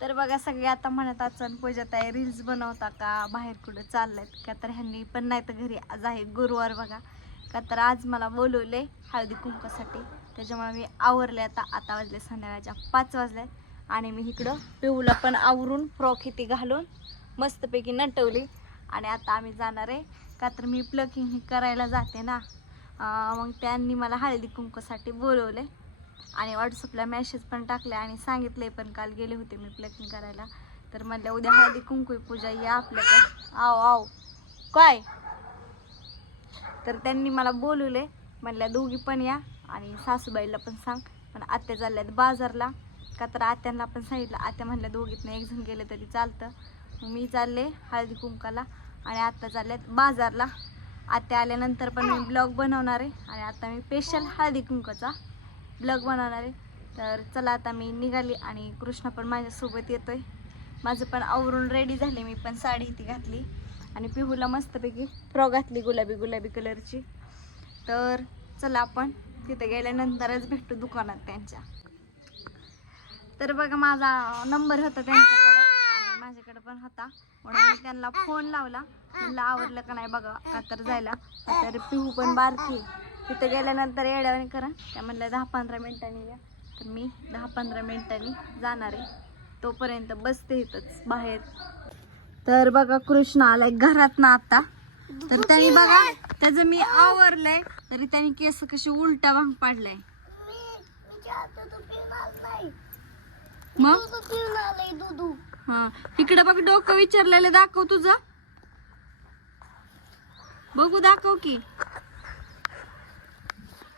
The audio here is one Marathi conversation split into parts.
तर बघा सगळे आता म्हणत असन पूजाताई रील्स बनवता का? बाहेर कुठं चालल्यात का? तर ह्यांनी पण नाही तर घरी आज आहे गुरुवार बघा. का तर आज मला बोलवले हळदी कुंकासाठी त्याच्यामुळे मी आवरले आता. आता वाजले संध्याकाळच्या पाच वाजले आणि मी इकडं पिऊला पण आवरून फ्रॉक इथे घालून मस्तपैकी नटवली. आणि आता आम्ही जाणार आहे. का तर मी प्लकिंग करायला जाते ना. मग त्यांनी मला हळदी कुंकूसाठी बोलवले. आणि व्हॉट्सअपला मेसेज पण टाकले आणि सांगितले पण काल गेले होते मी प्लॅकिंग करायला. तर म्हणलं उद्या हळदी कुंकू पूजा या आपल्याकडे. आव आव. काय? तर त्यांनी मला बोलवले. म्हणल्या दोघी पण या आणि सासूबाईला पण सांग. पण आत्या चालल्यात बाजारला. का तर आत्यांना पण सांगितलं. आत्या म्हणल्या दोघीतनं एक जण गेलं तरी चालतं. मग मी चालले हळदी कुंकाला आणि आत्ता चालल्यात बाजारला. आत्या आल्यानंतर पण मी ब्लॉग बनवणार आहे आणि आता मी स्पेशल हळदी कुंकाचा ब्लॉग बनवणार आहे. तर चला आता मी निघाली आणि कृष्णा पण माझ्यासोबत येतो आहे माझं पण आवरून रेडी झाले मी पण साडी ती घातली. आणि पिहूला मस्तपैकी फ्रॉक घातली गुलाबी गुलाबी कलरची तर चला आपण तिथे गेल्यानंतरच भेटू दुकानात त्यांच्या. तर बघा माझा नंबर होता त्यांच्याकडे आणि माझ्याकडे पण होता. म्हणून मी त्यांना फोन लावला. म्हणलं आवडलं का नाही बघा का तर जायला. तर पिहू पण बारकी तिथं गेल्यानंतर येड्यावानी करा. त्या म्हणलं दहा पंधरा मिनिटांनी या. तर मी दहा पंधरा मिनिटांनी जाणार आहे. तोपर्यंत बसते इथंच बाहेर. तर बघा कृष्ण आलाय घरात ना आता. तर त्यांनी बघा त्याचं मी आवरलंय. तरी त्यांनी केस कशी उलटा भांग पाडलाय. मग? हा. इकडे बघ डोकं विचारलेलं दाखव तुझं. बघू दाखव की.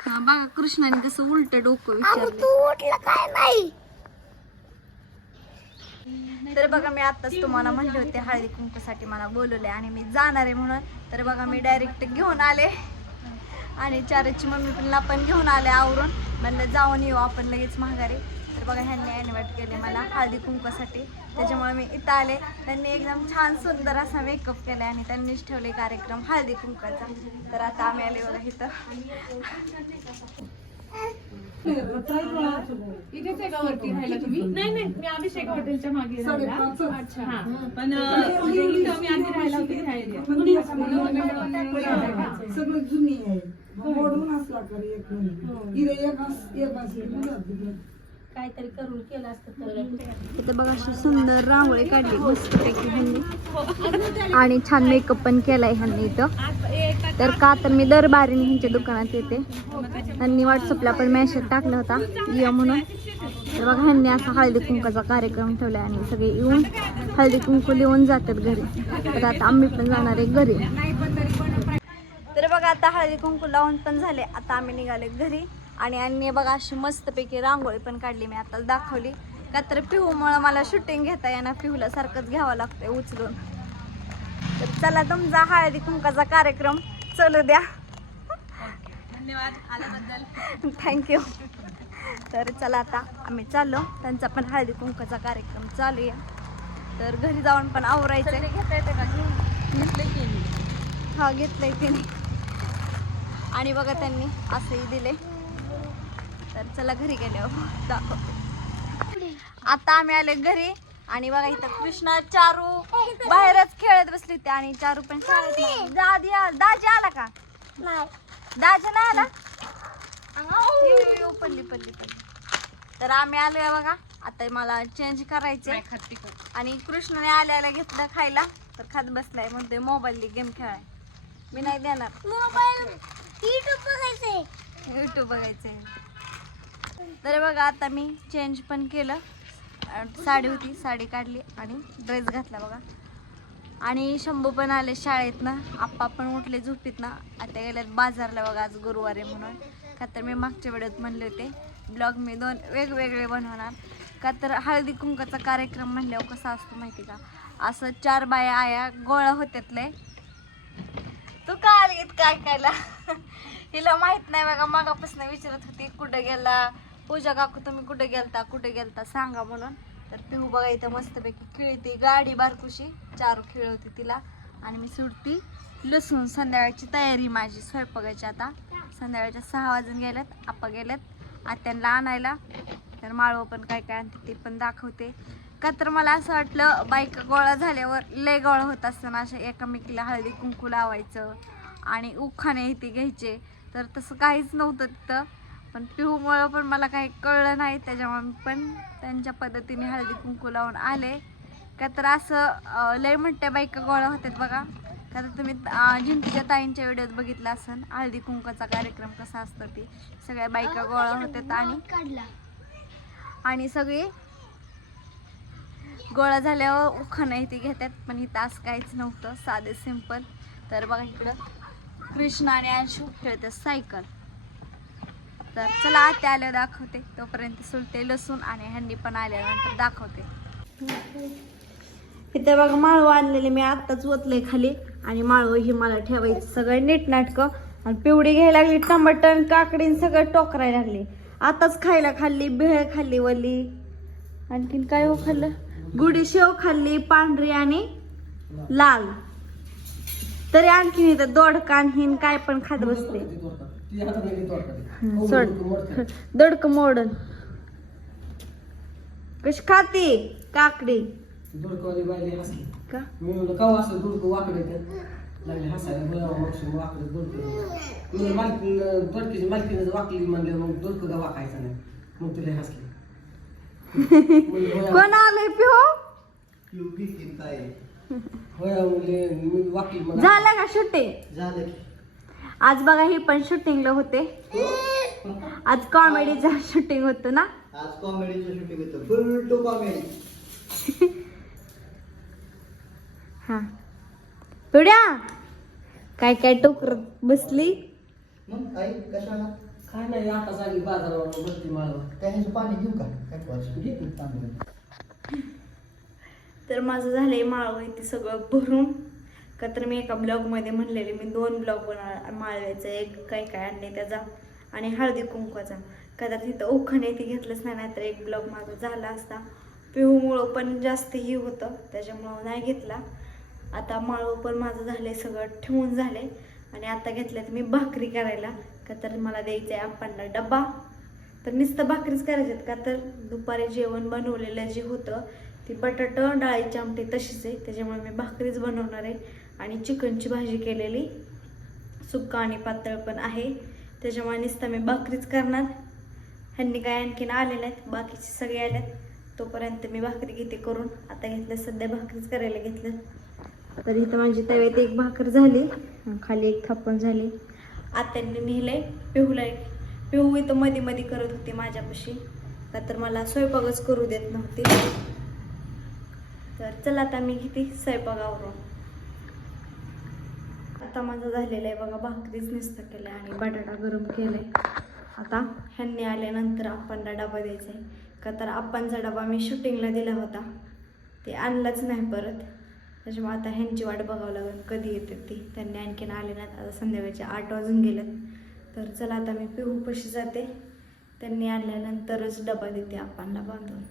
हा बघा कृष्णाने कसं उलट डोकं विचारलं. तर बघा मी आताच तुम्हाला म्हणले होते हळदी कुंकूसाठी मला बोलवले आणि मी जाणार आहे म्हणून. तर बघा मी डायरेक्ट घेऊन आले. आणि चारची मम्मी पण पण घेऊन आले आवरून. म्हणलं जाऊन येऊ आपण लगेच माघारी. तर बघा ह्यांनी इन्व्हाइट केले मला हळदी कुंकूसाठी. त्याच्यामुळे मी इथं आले. त्यांनी एकदम छान सुंदर असा मेकअप केला आणि त्यांनीच ठेवले कार्यक्रम हळदी कुंकाचा तर आता आम्ही आले बघा इथं. इथेच आहे का वरती राहायला तुम्ही? नाही नाही मी अभिषेक हॉटेलच्या मागे राहिला. अच्छा. हा. पण अं, इथं मी आधी राहायला होते ह्या सगळं जुनी आहे. मोडून असला कर एक एक काहीतरी करून केलं असतं तर बघा अशी सुंदर रांगोळी काढली. मस्तपैकी ह्यांनी. आणि छान मेकअप पण केलाय ह्यांनी इथं. तर का तर मी दर बारीने ह्यांच्या दुकानात येते. त्यांनी व्हॉट्सअपला पण मेसेज टाकला होता ये म्हणून. तर बघा ह्यांनी असा हळदी कुंकाचा कार्यक्रम ठेवला आणि सगळे येऊन हळदी कुंकू लिहून जातात घरी. तर आता आम्ही पण जाणार आहे घरी. तर बघा आता हळदी कुंकू लावून पण झाले. आता आम्ही निघाले घरी. आणि आणि बघा अशी मस्तपैकी रांगोळी पण काढली मी आता दाखवली. का तर पिहूमुळं मला शूटिंग घेता येणार पिहूला सारखंच घ्यावं लागतंय उचलून. तर चला तुमचा हळदी कुंकाचा कार्यक्रम चालू द्या. धन्यवाद आल्याबद्दल. थँक्यू तर चला आता आम्ही चाललो. त्यांचा पण हळदी कुंकाचा कार्यक्रम चालू आहे. तर घरी जाऊन पण आवरायचं हा घेतलंय तिने. आणि बघा त्यांनी असंही दिले तर चला घरी गेल्यावर दाखवते. आता आम्ही आले घरी आणि बघा इथं कृष्णा चारू बाहेरच खेळत बसली होती आणि चारू पण नाही. दादी आ- दाजी आला का? दाजी नाही आला? पल्ली पल्ली पल्ली. तर आम्ही आलोय बघा. आता मला चेंज करायचे. आणि कृष्णने आल्याला घेतलं खायला. तर खात बसलाय म्हणतोय मोबाईल गेम खेळाय. मी नाही देणार. मोबाईल युट्यूब बघायचंय. तर बघा आता मी चेंज पण केलं. साडी होती साडी काढली आणि ड्रेस घातला बघा. आणि शंभू पण आले शाळेत ना आप्पा पण उठले झोपीत ना आता गेल्यात बाजारला बघा आज गुरुवार आहे म्हणून. का तर मी मागच्या वेळेत म्हणले होते ब्लॉग मी दोन वेगवेगळे बनवणार. का तर हळदी कुंकाचा कार्यक्रम म्हणल्यावर कसा असतो माहिती का? असं चार बाया आया गोळा होत्यातले तू का आली काय कायला हिला माहीत नाही बघा मागापासून विचारत होती कुठं गेला? पूजा काकू तुम्ही कुठे गेलता कुठे गेलता सांगा म्हणून. तर पिहू बघा इथं मस्तपैकी खिळती गाडी बारकुशी चारू खेळवते तिला. आणि मी सुटती. लसूण संध्याकाळची तयारी माझी स्वयंपाकाची आता. संध्याकाळच्या सहा वाजून गेल्यात आप्पा गेल्यात आत्यांना आणायला. तर माळव पण काय काय आणते ते पण दाखवते. का तर मला असं वाटलं बायका गोळा झाल्यावर लय गोळा होत असताना अशा एकामेकीला हळदी कुंकू लावायचं आणि उखाणे इथे घ्यायचे. तर तसं काहीच नव्हतं तिथं. पण पिहूमुळं पण मला काही कळलं नाही त्याच्यामुळे मी पण त्यांच्या पद्धतीने हळदी कुंकू लावून आले. का तर असं लय म्हणत्या बायका गोळा होतात बघा. का तर तुम्ही अं, जिंतीच्या ताईंच्या व्हिडिओत बघितलं असेल हळदी कुंकूचा कार्यक्रम कसा असतो ती. सगळ्या बायका गोळा होतात आणि आणि सगळी गोळा झाल्यावर उखाणं इथे घेतात पण इथं असं काहीच नव्हतं साधे सिंपल तर बघा इकडं कृष्ण आणि अंशू खेळतात सायकल. तर चला आत्या आल्या दाखवते. तोपर्यंत सुलते लसूण आणि हंडी पण आल्यानंतर दाखवते. इथे बघा माळव आणलेले. मी आत्ताच ओतले खाली. आणि माळव ही मला ठेवायची. सगळं नीटनाटकं आणि पिवडी घ्यायला लागली टमाटर काकडी सगळं टोकरायला लागली. आताच खायला खाल्ली भेळ खाल्ली वली. आणखीन काय हो खाल्लं? गुडी शेव खाल्ली पांढरी आणि लाल. तरी आणखीन इथं दोडका आणखीन काय पण खात बसते. हं, सोड. दोडक मोडन. कशी खाते? काकडी. का? कोण आलंय पिहो? होय म्हणले मी वाकली म्हणा झालं का शूटिंग आज बघा ही पण शूटिंगला होते. आज कॉमेडीचं शूटिंग होतं ना? आज कॉमेडीचं शूटिंग होतं. फुल टू कॉमेडी हा. पिवड्या काय काय टोकर बसली? मग आई कशाला? काय नाही आता झाली बाजारावर बसली ह्याचं पाणी घेऊ का? काय करायचं? घे की तांदूळ. तर माझं झालंय माळवं ते सगळं भरून. का तर मी एका ब्लॉगमध्ये म्हणलेले मी दोन ब्लॉग बनवणार माळव्याचा एक काय काय आणले त्याचा आणि हळदी कुंकवाचा. का तिथं ओखणे ते घेतलंच नाही नाहीतर एक ब्लॉग माझा झाला असता. पिहूमुळं पण जास्त ही होतं त्याच्यामुळं नाही घेतला. आता माळवं पण माझं झालं सगळं ठेवून झाले आणि आता घेतल्यात मी भाकरी करायला. का तर मला द्यायचं आहे आपणला डब्बा. तर नुसतं भाकरीच करायच्यात का तर दुपारी जेवण बनवलेलं जे होतं ती बटाटं डाळीची आमटी तशीच आहे. त्याच्यामुळे मी भाकरीच बनवणार आहे. आणि चिकनची भाजी केलेली. सुक्का आणि पातळ पण आहे. त्याच्यामुळे नुसतं मी भाकरीच करणार. ह्यांनी काय आणखीन आलेल्या आहेत? बाकीचे सगळे आलेत. तोपर्यंत मी भाकरी घेते करून. आता घेतलं सध्या भाकरीच करायला घेतलं. तर इथं माझी तव्यात एक भाकर झाली. खाली एक थापण झाली. आत्यांनी नेलंय पिहूला पिहू इथं मध्ये मध्ये करत होती माझ्यापाशी. का तर मला स्वयंपाकच करू देत नव्हते. तर चला आता मी घेते स्वयंपाकावरून आता माझं झालेलं आहे बघा भाकरीच नुसतं केलं आणि बटाटा गरम केलाय. आता ह्यांनी आल्यानंतर आपणला डबा द्यायचा आहे. का तर आपणचा डबा मी शूटिंगला दिला होता. ते आणलाच नाही परत. त्याच्यामुळे आता ह्यांची वाट बघावं लागेल कधी येते ती. त्यांनी आणखीन आले नाहीत आता संध्याकाळचे आठ वाजून गेलेत. तर चला आता मी पिहूपाशी जाते. त्यांनी आणल्यानंतरच डबा देते आपणला बांधून.